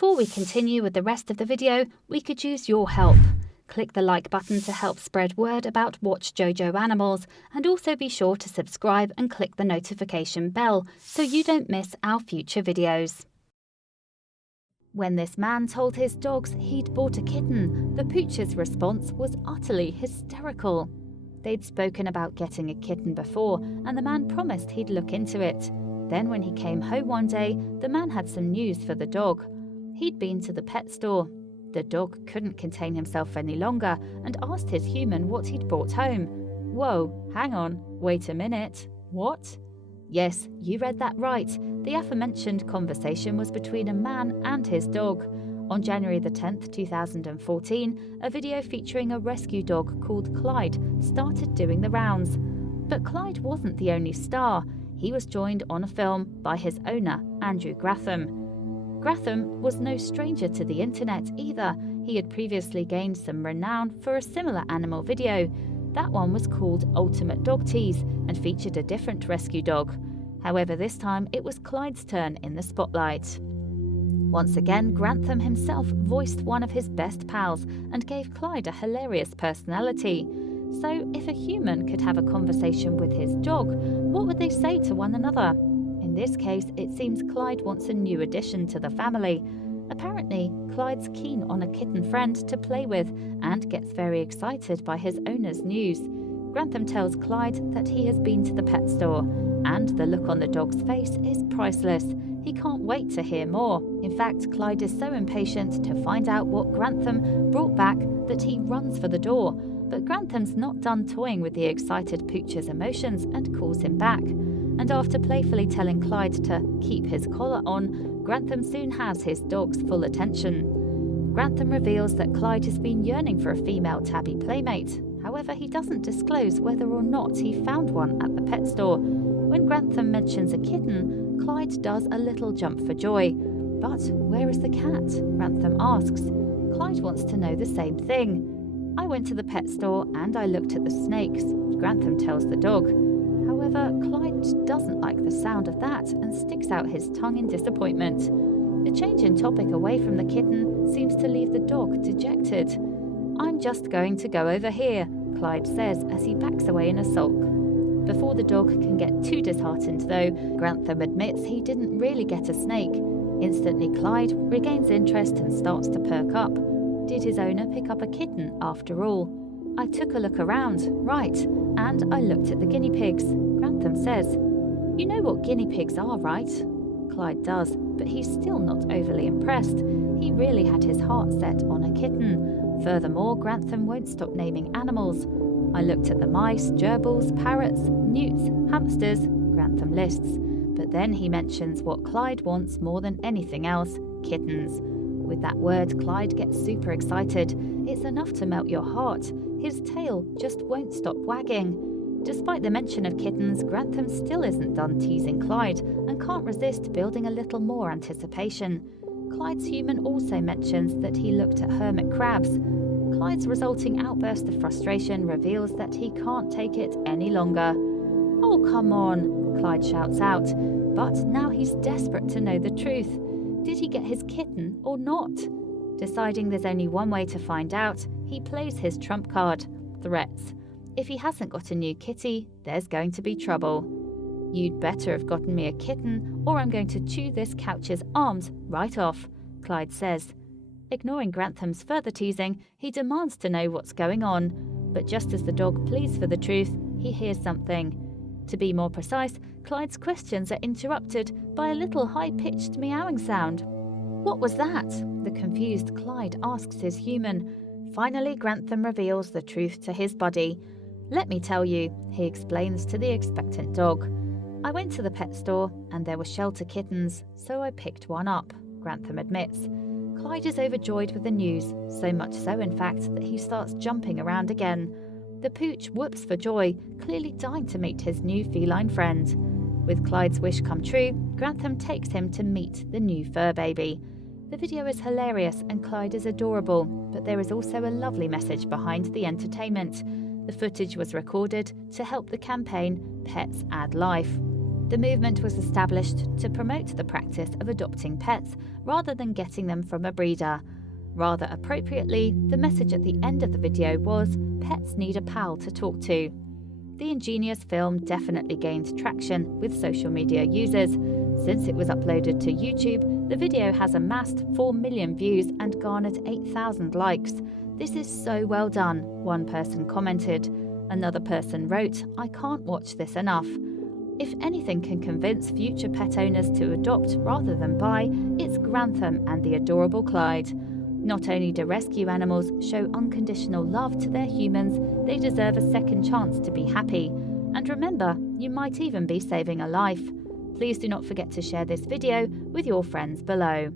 Before we continue with the rest of the video, we could use your help. Click the like button to help spread word about Watch JoJo Animals, and also be sure to subscribe and click the notification bell so you don't miss our future videos. When this man told his dogs he'd bought a kitten, the Pooch's response was utterly hysterical. They'd spoken about getting a kitten before, and the man promised he'd look into it. Then when he came home one day, the man had some news for the dog. He'd been to the pet store. The dog couldn't contain himself any longer and asked his human what he'd brought home. Whoa, hang on, wait a minute. What? Yes, you read that right. The aforementioned conversation was between a man and his dog. On January the 10th, 2014, a video featuring a rescue dog called Clyde started doing the rounds. But Clyde wasn't the only star. He was joined on a film by his owner, Andrew Gratham. Gratham was no stranger to the internet either. He had previously gained some renown for a similar animal video. That one was called Ultimate Dog Tease and featured a different rescue dog. However, this time it was Clyde's turn in the spotlight. Once again, Grantham himself voiced one of his best pals and gave Clyde a hilarious personality. So, if a human could have a conversation with his dog, what would they say to one another? In this case, it seems Clyde wants a new addition to the family. Apparently, Clyde's keen on a kitten friend to play with and gets very excited by his owner's news. Grantham tells Clyde that he has been to the pet store, and the look on the dog's face is priceless. He can't wait to hear more. In fact, Clyde is so impatient to find out what Grantham brought back that he runs for the door. But Grantham's not done toying with the excited Pooch's emotions and calls him back. And after playfully telling Clyde to keep his collar on, Grantham soon has his dog's full attention. Grantham reveals that Clyde has been yearning for a female tabby playmate. However, he doesn't disclose whether or not he found one at the pet store. When Grantham mentions a kitten, Clyde does a little jump for joy. But where is the cat? Grantham asks. Clyde wants to know the same thing. I went to the pet store and I looked at the snakes, Grantham tells the dog. However, Clyde doesn't like the sound of that and sticks out his tongue in disappointment. The change in topic away from the kitten seems to leave the dog dejected. I'm just going to go over here, Clyde says as he backs away in a sulk. Before the dog can get too disheartened though, Grantham admits he didn't really get a snake. Instantly Clyde regains interest and starts to perk up. Did his owner pick up a kitten after all? I took a look around, right, and I looked at the guinea pigs, Grantham says. You know what guinea pigs are, right? Clyde does, but he's still not overly impressed. He really had his heart set on a kitten. Furthermore, Grantham won't stop naming animals. I looked at the mice, gerbils, parrots, newts, hamsters, Grantham lists. But then he mentions what Clyde wants more than anything else, kittens. With that word, Clyde gets super excited. It's enough to melt your heart. His tail just won't stop wagging. Despite the mention of kittens, Grantham still isn't done teasing Clyde and can't resist building a little more anticipation. Clyde's human also mentions that he looked at hermit crabs. Clyde's resulting outburst of frustration reveals that he can't take it any longer. Oh, come on, Clyde shouts out, but now he's desperate to know the truth. Did he get his kitten or not? Deciding there's only one way to find out, he plays his trump card, threats. If he hasn't got a new kitty, there's going to be trouble. You'd better have gotten me a kitten, or I'm going to chew this couch's arms right off, Clyde says. Ignoring Grantham's further teasing, he demands to know what's going on. But just as the dog pleads for the truth, he hears something. To be more precise, Clyde's questions are interrupted by a little high-pitched meowing sound. What was that? The confused Clyde asks his human. Finally, Grantham reveals the truth to his buddy. Let me tell you, he explains to the expectant dog. I went to the pet store and there were shelter kittens, so I picked one up, Grantham admits. Clyde is overjoyed with the news, so much so in fact that he starts jumping around again. The Pooch whoops for joy, clearly dying to meet his new feline friend. With Clyde's wish come true, Grantham takes him to meet the new fur baby. The video is hilarious and Clyde is adorable, but there is also a lovely message behind the entertainment. The footage was recorded to help the campaign Pets Add Life. The movement was established to promote the practice of adopting pets rather than getting them from a breeder. Rather appropriately, the message at the end of the video was, "Pets need a pal to talk to." The ingenious film definitely gained traction with social media users. Since it was uploaded to YouTube, the video has amassed 4 million views and garnered 8,000 likes. "This is so well done," one person commented. Another person wrote, "I can't watch this enough." If anything can convince future pet owners to adopt rather than buy, it's Grantham and the adorable Clyde. Not only do rescue animals show unconditional love to their humans, they deserve a second chance to be happy. And remember, you might even be saving a life. Please do not forget to share this video with your friends below.